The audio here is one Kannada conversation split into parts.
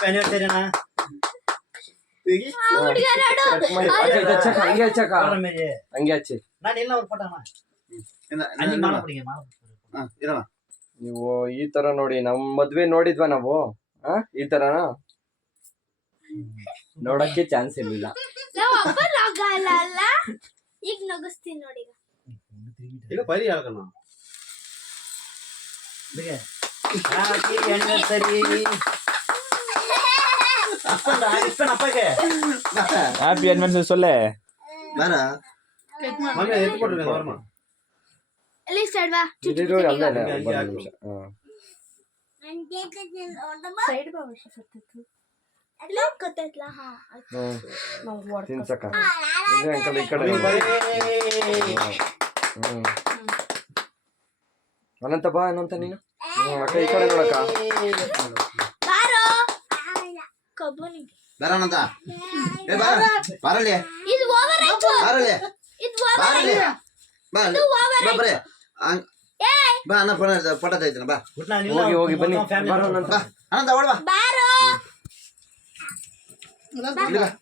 ಆನಿವರ್ಸರಿನಾ ಹಂಗೆ ಹಚ್ಚಕ್ಕ ಹಂಗೆ ಹಚ್ಚಿ ನಾನು ಇಲ್ಲ ಅವ್ರ ಫೋಟೋನ ನೀವು ಈ ತರ ನೋಡಿ ನಮ್ ಮದ್ವೆ ನೋಡಿದ್ವಾ ನಾವು ಈ ತರನ ನೋಡಕ್ಕೆ ಚಾನ್ಸ್ ಇರ್ಲಿಲ್ಲ. ಈಗ ನಗಸ್ತೀನಿ ನೋಡಿ ಈಗ ಬರೀ ಹೇಳ್ಕಣ ಹ್ಯಾಪಿ ಆನಿವರ್ಸರಿ ಅಪ್ಪಗೆ ಹ್ಯಾಪಿ ಆನಿವರ್ಸರಿ ಸೊಲ್ಲೆ ಮಮ್ಮಿ ಎತ್ತು ಕೊಡ್ರಿ ವರ್ಮ ಎಲ್ಲಿ ಸೈಡ್ ಬಾ ಇದಿರೋ ಅಲ್ಲ ನಿಮಿಷ ಸೈಡ್ ಬಾ ವರ್ಷ ಸತ್ತಿತ್ತು ಎಲ್ಲ ಕತ್ತೈತ್ಲಾ ಹಾ ತಿನ್ಸಕ್ಕ ಅಂಕಲ್ ಈ ಕಡೆ ಅನಂತ ಬಾ ಅನಂತ ನೀನು ಅಕ್ಕ ಈ ಕಡೆ ನೋಡಕ್ಕ ಬಾರೋ ಕಬ್ಬುನಿ ಬರೋಣಂತ ಏ ಬಾ ಬಾರಲಿ ಇದು ಓವರ್ ಆಯ್ತು ಬಾರಲಿ ಇದು ಓವರ್ ಬಾರಲಿ ಆಯ್ತು ಬಾ ಬಾ ಬರೇ ಬಾ ಅಣ್ಣ ಪಟ ತೆಗಿತೀನಿ ಬಾ ಹೋಗಿ ಹೋಗಿ ಬನ್ನಿ ಬರೋಣ ಬಾ ಅನಂತ ಓಡ್ ಬಾ ಬಾರೋ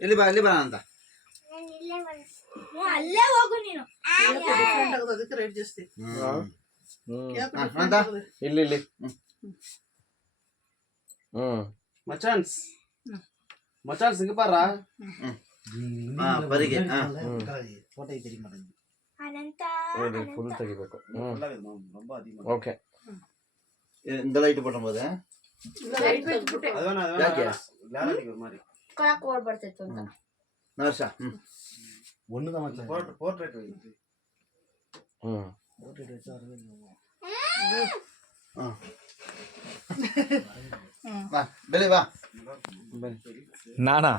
ಇಲ್ಲಿ ಬಾ ಇಲ್ಲಿ ಬಾ ಅನಂತ ಅಲ್ಲೇ ಹೋಗು ನೀನು ಅನಂತ ಇಲ್ಲಿ ಇಲ್ಲಿ ಮಚಾನ್ಸ್ ಹಿಂಗ ಬಾರ ಬರಿಗೆ ಫೋಟೋ ಐತಿ ಮಾಡಿ ಅನಂತ ಫುಲ್ ತೆಗಿಬೇಕು ಓಕೆ ಇಂದೆಲ್ಲ ಇಟ್ಟು ಬಿಟ್ಟ ಕೊಳಕ್ ಓಡ್ ಬರ್ತಿತ್ತು ಅಂತ ನರ್ಸ ಒಣ್ಣದ ಪೋರ್ಟ್ರೇಟ್ ಬಾ ಬೆಳಿ ಬಾ ನಾನಾ